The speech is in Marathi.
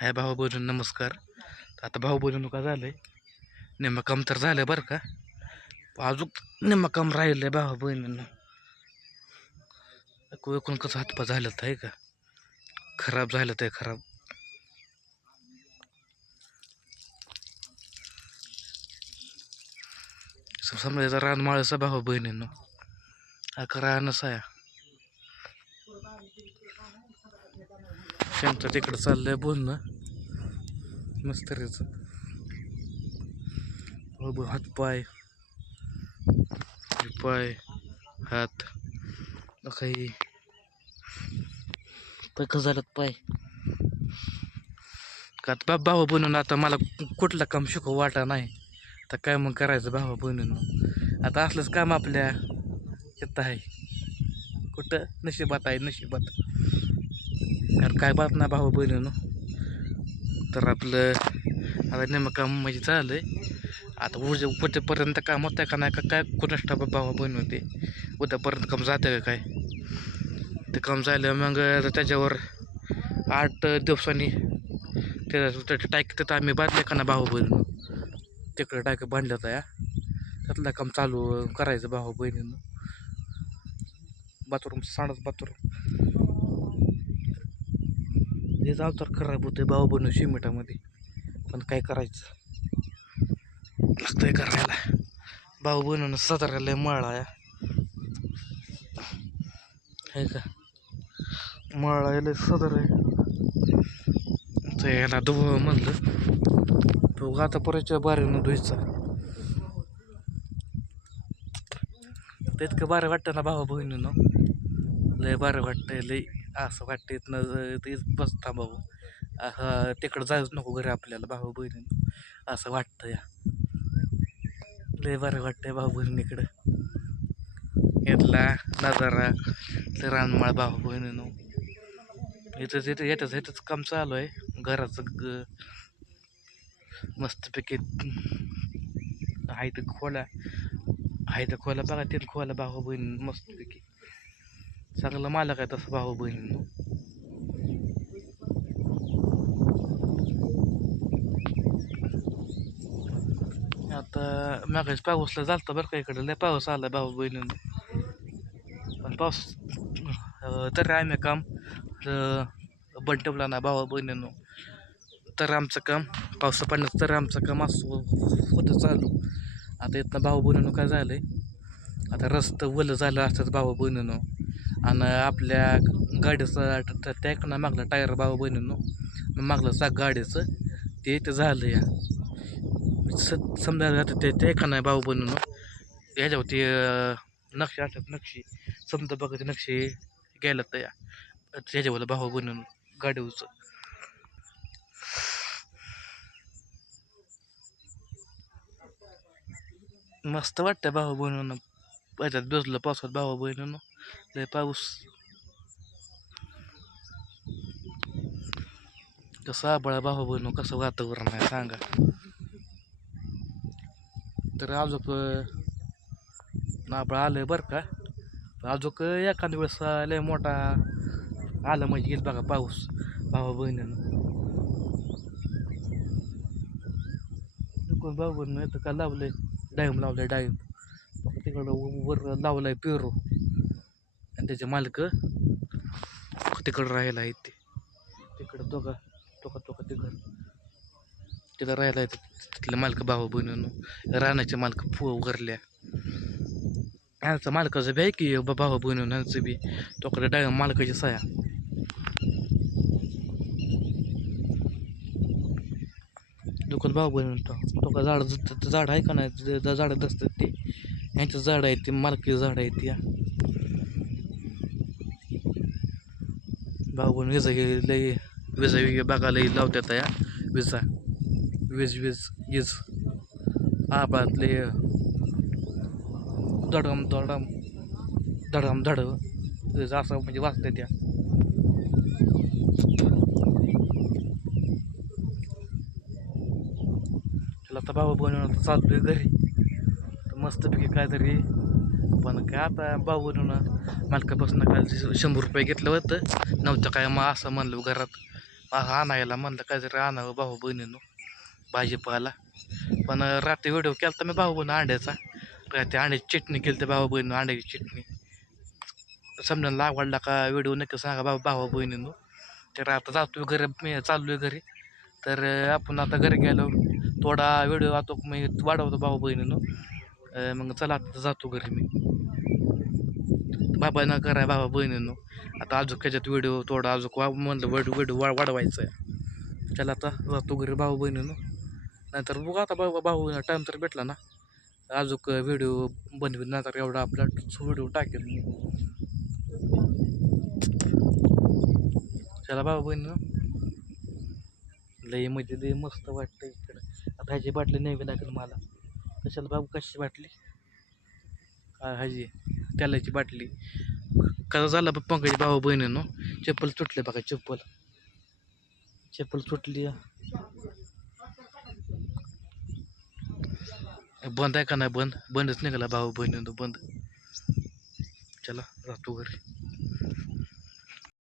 हाय भाऊ बोलून नमस्कार. आता भाऊ बोलून का झालंय? निम्म काम तर झालं बरं का? अजून निम्म काम आहे भाऊ बहिणींना. एकूण कसं हातपा झालं आहे का? खराब झालं ते खराब. समजायचा रानमाळ्याचा भाऊ बहिणींनो. हा करा नसाया त्यांचं तिकडं चाललंय बोलणं. मस्तरीचं हो हात पाय. पाय हात. काही पाय झालं पाय? का बा बाबा भावा बनून आता मला कुठलं काम शिकू वाटा नाही. तर काय मग करायचं भावा बनून? आता असलंच काम आपल्या येत आहे. कुठं? नशिबात आहे नशिबात. कारण काय बात नाही भाऊ बहिणीनं? तर आपलं आता नेमकं काम म्हणजे आहे आता उद्या उद्यापर्यंत काम होतं का नाही का काय? कोणाच टाबा भावा बहीण होते. उद्यापर्यंत काम जातं का काय? ते काम झालं मग त्याच्यावर आठ दिवसांनी ते टाक तिथं आम्ही बांधले का ना भाऊ बहिणीनं तिकडं टाक बांधलं तर या. त्यातलं काम चालू करायचं भाऊ बहिणीनं. बाथरूम सांडच बाथरूम. म्हणजे हे अवतार खराब होते भाऊ बनू शिमिटामध्ये. पण काय करायचं? लागतंय करायला. भाऊ बनवून सदरायला मळा या आहे का? मळा याला सदर आहे. याला धुव म्हणलं. तो आता परतच्या बारीनं धुयचा ते इतकं बरं वाटतं ना भावा बहिणीनं. लय बरं वाटतंय लय. असं वाटतं इथनं तेच बस थांबावं असं तिकडं जायच नको घरी आपल्याला भाऊ बहिणी असं वाटतं या. लय बरं वाटतंय भाऊ बहिणीकडं. इथला नजारा रानमाळ भाऊ बहिणीनं. इथं तिथं येतच येतच काम चालू आहे. घराचं ग मस्तपैकी. आहे तर खोला. आहे तर खोला बघा तिथं खोला भाऊ बहिणी मस्तपैकी. चांगलं मालक आहे तसं भाऊ बहिणीनं आता मागायच पाऊसला झालतं बरं का इकडं लय पाऊस आला भाऊ बहिणीनं पण पाऊस अं, तरी आम्ही काम बंटवला ना भाऊ बहिणीनं तर आमचं काम पावसा पाण्यात तर आमचं काम असं होतं चालू आता इथनं भाऊ बहिणीनं काय झालंय आता रस्तं वलं झालं असतात भाऊ बहिणीनं आणि आपल्या गाडीचं त्या मागलं टायर भाऊ बहिणीनं मागलं चाक गाडीचं ते इथं झालं या. स समजा आता ते ते का नाही भाऊ बनवून ह्याच्यावरती नक्षी असतात नक्षी. समजा बघा ते नक्षी घ्यायला तया ह्याच्यावर भाऊ बनून गाडीवरचं. मस्त वाटतं भाऊ बनवून ह्याच्यात बसलं पावसात भाऊ बहिणीनं. लय पाऊस कसा आबळा भावा बहिणू कसं वातावरण आहे सांगा तर अजून नाबळ आलंय बरं का अजून एखाद्या वेळेस लय मोठा आलं म्हणजे येईल बघा पाऊस भावा बहिणीनं कोण भाऊ बहिण तर का लावलंय डाळिंब लावलंय डाळिंब तिकडं वर लावलंय पेरू आणि त्याचे मालक तिकडं राहायला आहेत ते. तिकडं दोघं टोका टोका तिकडं तिथं राहायला आहेत तिथले मालक भावा बहिणीनं. रानाचे मालक फु उघडल्या. ह्यांचा मालकाचं बी आहे की बा भाऊ ह्यांचं बी. तोकडे डाय मालकाची सया. दुकान भाऊ बहिणून तो. तो झाड झाड आहे का नाही? जे- झाडं असतात ते. ह्यांचं झाड आहे ते मालकी झाड आहे त्या भाऊ बहिण विजा हे लय विजा विजा बघायला लावतात या विजा वीज. वीज वीज आबातले दडम दडम धडम धड. असं म्हणजे वाचते त्या. त्याला तर बाबा बनवून चालतोय घरी. तर मस्तपैकी काहीतरी पण काय आता बाबा मालकापासून काय शंभर रुपये घेतलं होतं नव्हतं काय मग असं म्हणलं घरात. असं आणायला म्हणलं काय जरी आणावं भाऊ बहिणीनं भाजीपाला. पण रात्री व्हिडिओ केला तर मी भाऊ बहिणी अंड्याचा रात्री अंड्याची चटणी केली तर भाऊ बहिणी अंड्याची चटणी. समजा लागवडला का व्हिडिओ नक्की सांगा बाबा भाऊ बहिणीनं. तर आता जातो घरी मी चाललोय घरी. तर आपण आता घरी गेलो थोडा व्हिडिओ आता मी वाढवतो भाऊ बहिणीनं. मग चला आता जातो घरी मी. बाबा न करा बाबा बहिणीनो. आता अजून त्याच्यात व्हिडिओ थोडा अजून वा म्हणलं व्हिडिओ व्हिडिओ वा वाढवायचा आहे चला आता जातो घरी भाऊ बहिणीनो. नाहीतर बघा आता बाबा भाऊ टाईम तर भेटला ना. अजून व्हिडिओ बनवीन नंतर एवढा आपला व्हिडिओ टाकेल मी. चला बाबा बहिणीनं. लई म्हणजे लई मस्त वाटतं इकडं. आता ह्याची बाटली नवी लागेल मला. कशाला बाबू कशाची बाटली? काय हाजी? त्यालाची बाटली. कसा झाला बघ पंकज भाऊ बहिणीनं? चप्पल तुटले बघा चप्पल. चप्पल तुटली. बंद आहे का नाही बंद? बंदच निघाला भाऊ बहिणीनं बंद. चला राहतो घरी.